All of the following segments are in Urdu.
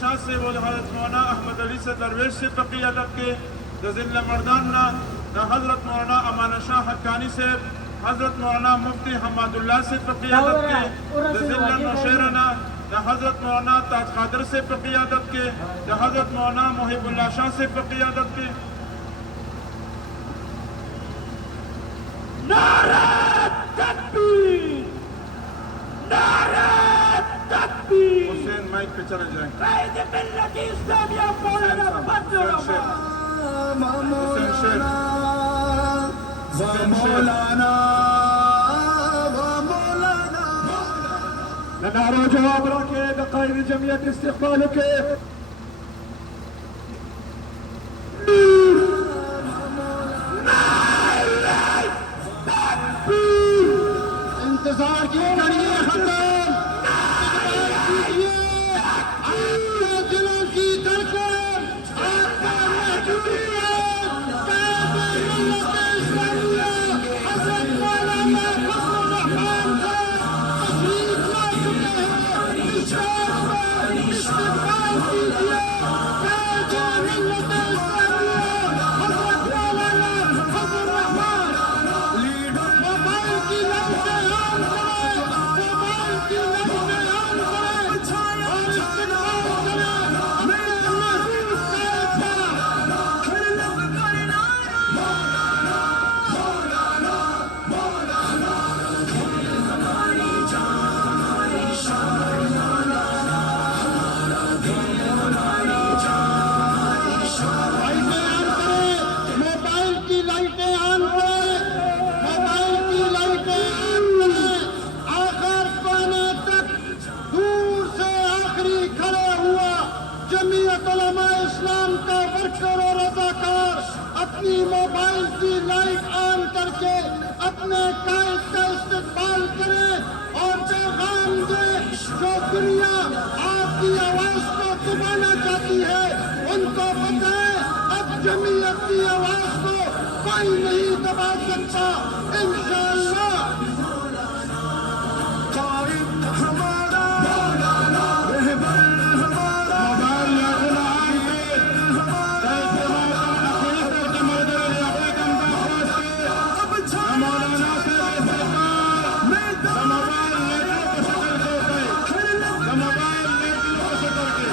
شاہ سے وہ حضرت مولانا احمد علی سے درویش سے قیادت کے ذلہ مردانہ حضرت مولانا امان شاہ حقانی سے حضرت مولانا مفتی حماد اللہ سے قیادت کے ذلہ نوشیرانہ حضرت مولانا تاج قادر سے قیادت کے حضرت مولانا محب اللہ شاہ سے قیادت کے نعرہ تکبیر نعرہ تکبیر حسین مائک پہ چلے جائیں قائد ملت اسلامیہ مولانا فضل الرحمان حسین شیر مولانا نعرہ جواب رکھے قائد جمعیت استقبال کے انتظار کی کریے خاندان اپنے دلوں کی دھڑکن آپ کا محجوبیت قائد ملت اسلامیہ حضرت مولانا فضل الرحمان تشریف لا چکے ہیں استقبال کیجیے قائد ملت اسلامیہ حضرت مولانا فضل الرحمان موبائل کی لائٹ سے آن کریں موبائل کی لائٹ سے آن کریں اور استقبال کریں اپنے محبوب قائد کا موبائل کی لائٹیں آن کریں موبائل کی لائٹیں آن کریں آخر کونے تک دور سے آخری کھڑے ہوا جمعیت علماء اسلام کا ورکر اور رضاکار اپنی موبائل کی لائٹ آن کر کے اپنے قائد کا استقبال کریں اور پیغام دیں جو دنیا آپ کی آواز کو دبانا چاہتی ہے ان کو بتائیں اب جمعیت کی آواز کو کوئی نہیں دبا سکتا انشاءاللہ قائد ہمارا رہبر ہمارا موبائل لاغنا آن کے مولانا سے موبائل لیٹروں کو شکل کرتے موبائل لیٹروں کو شکل کے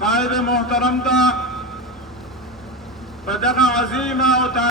قائد محترم تا بدغ عظیمہ و